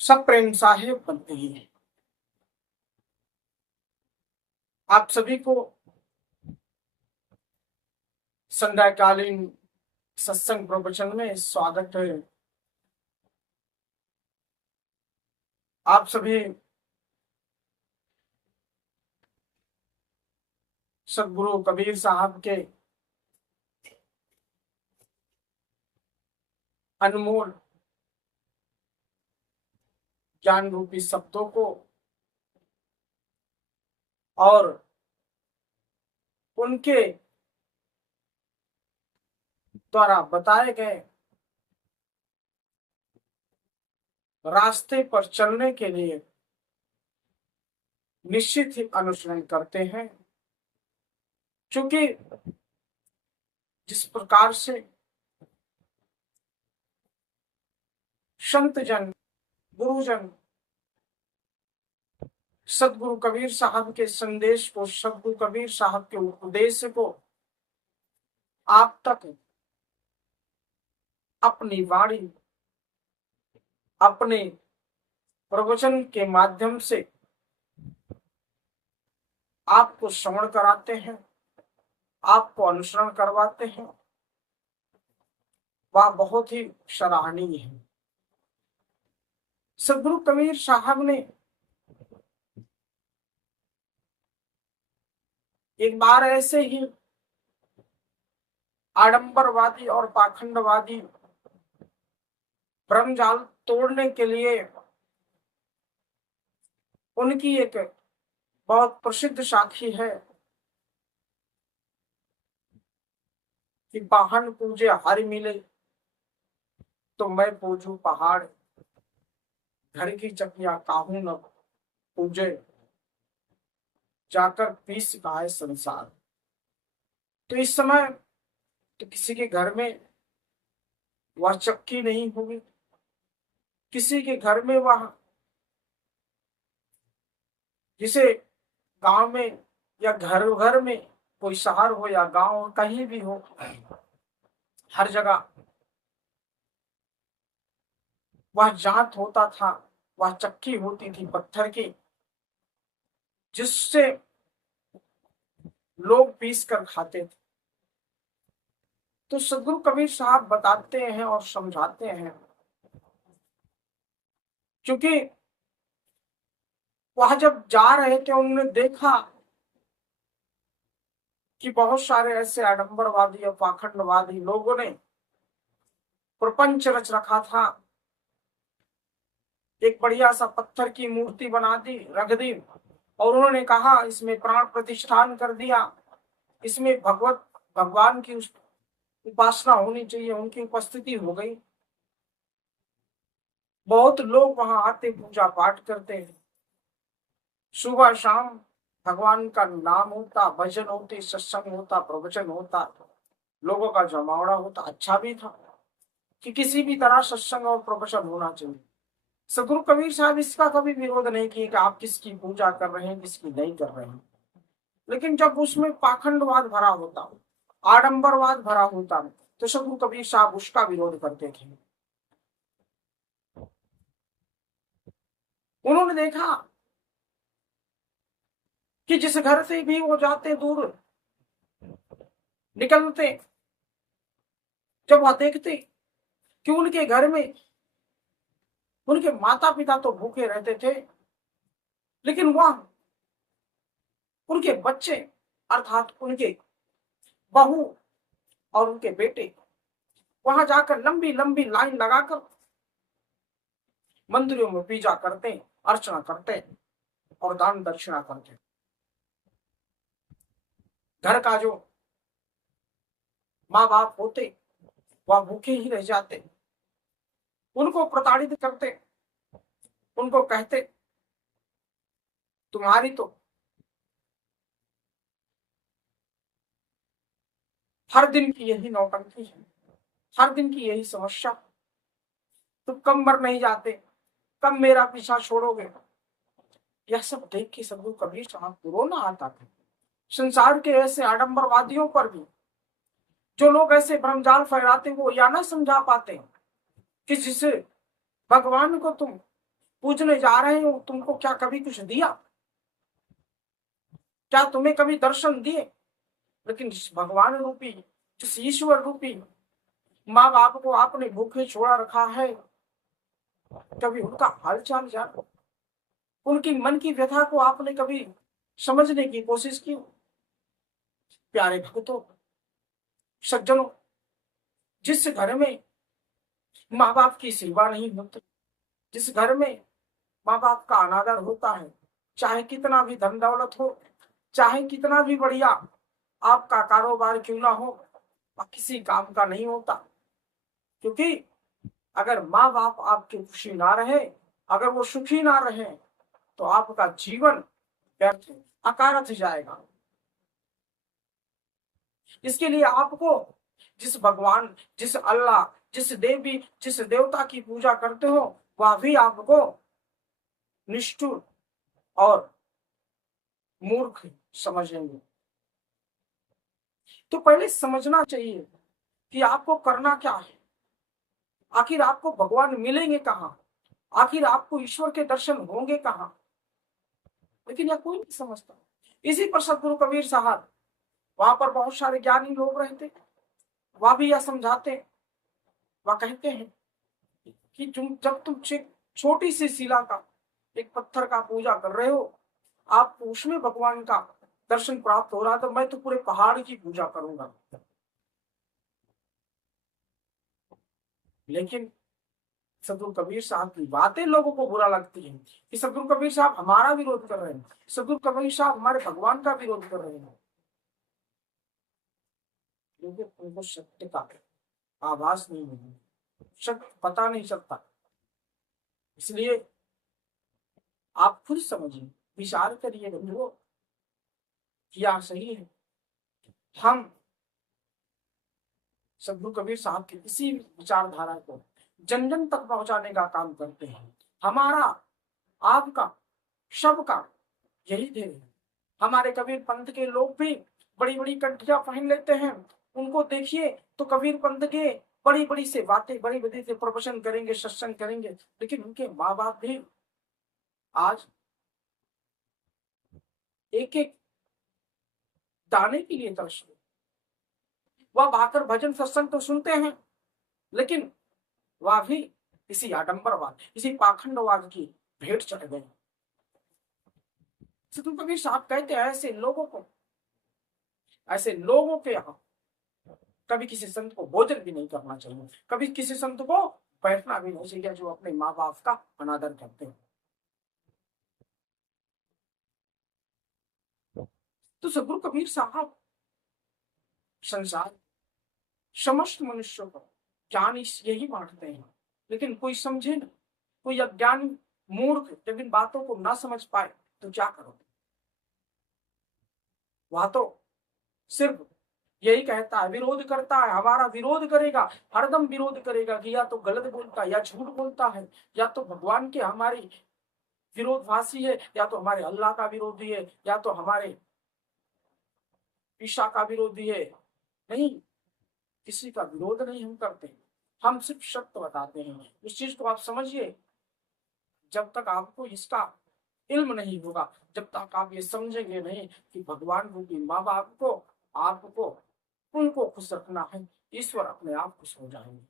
सब प्रेम साहेब बनते हैं। आप सभी को संध्याकालीन सत्संग प्रवचन में स्वागत है। आप सभी सदगुरु कबीर साहब के अनमोल ज्ञान रूपी शब्दों को और उनके द्वारा बताए गए रास्ते पर चलने के लिए निश्चित ही अनुसरण करते हैं। क्योंकि जिस प्रकार से संत जन, गुरुजन सदगुरु कबीर साहब के संदेश को, सदगुरु कबीर साहब के उपदेश को आप तक अपनी वाणी, अपने प्रवचन के माध्यम से आपको श्रवण कराते हैं, आपको अनुसरण करवाते हैं, वह बहुत ही सराहनीय है। सदगुरु कबीर साहब ने एक बार ऐसे ही आडंबरवादी और पाखंडवादी ब्रह्मजाल तोड़ने के लिए उनकी एक बहुत प्रसिद्ध साखी है कि वाहन पूजे हरि मिले तो मैं पूजू पहाड़, घर की चकिया काहू न पूजे, जाकर पीस गाए संसार। तो इस समय तो किसी के घर में वह चक्की नहीं होगी, किसी के घर में वह, जिसे गांव में या घर घर में, कोई शहर हो या गांव, कहीं भी हो, हर जगह वह जांत होता था, वह चक्की होती थी पत्थर की, जिससे लोग पीस कर खाते थे। तो सदगुरु कबीर साहब बताते हैं और समझाते हैं, क्योंकि वह जब जा रहे थे उन्होंने देखा कि बहुत सारे ऐसे आडंबरवादी और पाखंडवादी लोगों ने प्रपंच रच रखा था। एक बढ़िया सा पत्थर की मूर्ति बना दी, रख दी, और उन्होंने कहा इसमें प्राण प्रतिष्ठान कर दिया, इसमें भगवान की उपासना होनी चाहिए, उनकी उपस्थिति हो गई। बहुत लोग वहां आते, पूजा पाठ करते हैं, सुबह शाम भगवान का नाम होता, भजन होते, सत्संग होता, प्रवचन होता, लोगों का जमावड़ा होता। अच्छा भी था कि किसी भी तरह सत्संग और प्रवचन होना चाहिए। सदगुरु कबीर साहब इसका कभी विरोध नहीं किए कि आप किसकी पूजा कर रहे हैं, किसकी नहीं कर रहे हैं। लेकिन जब उसमें पाखंडवाद भरा होता, आडंबरवाद भरा होता, तो सदगुरु कबीर साहब उसका विरोध करते थे। उन्होंने देखा कि जिस घर से भी वो जाते, दूर निकलते, जब वह देखते कि उनके घर में उनके माता पिता तो भूखे रहते थे, लेकिन वह उनके बच्चे अर्थात उनके बहू और उनके बेटे वहां जाकर लंबी लंबी लाइन लगाकर मंदिरों में पूजा करते, अर्चना करते और दान दक्षिणा करते। घर का जो माँ बाप होते वह भूखे ही रह जाते, उनको प्रताड़ित करते, उनको कहते तुम्हारी तो हर दिन की यही नौटंकी है, हर दिन की यही समस्या, तुम कम मर नहीं जाते, कब मेरा पीछा छोड़ोगे। यह सब देख के सदगुरु कबीर साहब को रोना आता था। संसार के ऐसे आडंबरवादियों पर भी, जो लोग ऐसे भ्रमजाल फैलाते, वो या ना समझा पाते कि जिसे भगवान को तुम पूजने जा रहे हो, तुमको क्या कभी कुछ दिया? क्या तुम्हें कभी दर्शन दिए? लेकिन जिस भगवान रूपी, जिस ईश्वर रूपी माँ बाप को आपने भूखे छोड़ा रखा है, कभी उनका हालचाल जानो, उनकी मन की व्यथा को आपने कभी समझने की कोशिश की? प्यारे भक्तों, सज्जनों, जिस घर में माँ बाप की सेवा नहीं होती, जिस घर में माँ बाप का अनादर होता है, चाहे कितना भी धन दौलत हो, चाहे कितना भी बढ़िया आपका कारोबार क्यों ना हो, किसी काम का नहीं होता। क्योंकि अगर माँ बाप आपकी खुशी ना रहे, अगर वो सुखी ना रहे, तो आपका जीवन व्यर्थ अकारथ जाएगा। इसके लिए आपको जिस भगवान, जिस अल्लाह, जिस देवी, जिस देवता की पूजा करते हो, वह भी आपको निष्ठुर और मूर्ख समझेंगे। तो पहले समझना चाहिए कि आपको करना क्या है, आखिर आपको भगवान मिलेंगे कहाँ, आखिर आपको ईश्वर के दर्शन होंगे कहाँ। लेकिन यह कोई नहीं समझता। इसी पर सदगुरु कबीर साहब, वहां पर बहुत सारे ज्ञानी लोग रहते, वह भी यह समझाते, वह कहते हैं कि जब तुम छोटी सी शिला का, एक पत्थर का पूजा कर रहे हो, आपको उसमें भगवान का दर्शन प्राप्त हो रहा, तो मैं तो पूरे पहाड़ की पूजा करूंगा। लेकिन सदगुरु कबीर साहब की बातें लोगों को बुरा लगती है कि सदगुरु कबीर साहब हमारा विरोध कर रहे हैं, सदगुरु कबीर साहब हमारे भगवान का विरोध कर रहे हैं। क्योंकि उनको सत्य का आभास नहीं मिली, सत्य पता नहीं चलता। इसलिए आप खुद समझिए, विचार करिए बंधुओं, क्या सही है। हम सदगुरु कबीर साहब की इसी विचारधारा को जन जन तक पहुंचाने का काम करते हैं। हमारा, आपका, सबका यही ध्येय है। हमारे कबीर पंथ के लोग भी बड़ी बड़ी कंठियां पहन लेते हैं, उनको देखिए तो कबीर पंथ के बड़ी बड़ी से बातें, बड़ी बड़ी से प्रवचन करेंगे, सत्संग करेंगे, लेकिन उनके माँ बाप भी आज एक एक दाने के लिए तरसते। वह आकर भजन सत्संग तो सुनते हैं, लेकिन वह भी इसी आडंबरवाद, इसी पाखंडवाद की भेंट चढ़ गए। सदगुरु कबीर साहब कहते हैं ऐसे लोगों को, ऐसे लोगों के यहाँ कभी किसी संत को भोजन भी नहीं करना चाहिए, कभी किसी संत को बैठना भी नहीं चाहिए जो अपने माँ बाप का अनादर करते हैं। तो सदगुरु कबीर साहब संसार समस्त मनुष्यों को ज्ञान यही बांटते हैं, लेकिन कोई समझे ना, कोई अज्ञानी मूर्ख जब इन बातों को ना समझ पाए तो क्या करोगे? वह तो सिर्फ यही कहता है, विरोध करता है, हमारा विरोध करेगा, हरदम विरोध करेगा कि या तो गलत बोलता है, या झूठ बोलता है, या तो भगवान के हमारी विरोधभाषी है, या तो हमारे अल्लाह का विरोधी है, या तो हमारे ईशा का विरोधी है। नहीं, किसी का विरोध नहीं हम करते, हम सिर्फ सत्य बताते हैं। इस चीज को आप समझिए। जब तक आपको इसका इल्म नहीं होगा, जब तक आप ये समझेंगे नहीं कि भगवान रूपी माँ बाप को, आपको, उनको खुश रखना है, ईश्वर अपने आप खुश हो जाएंगे।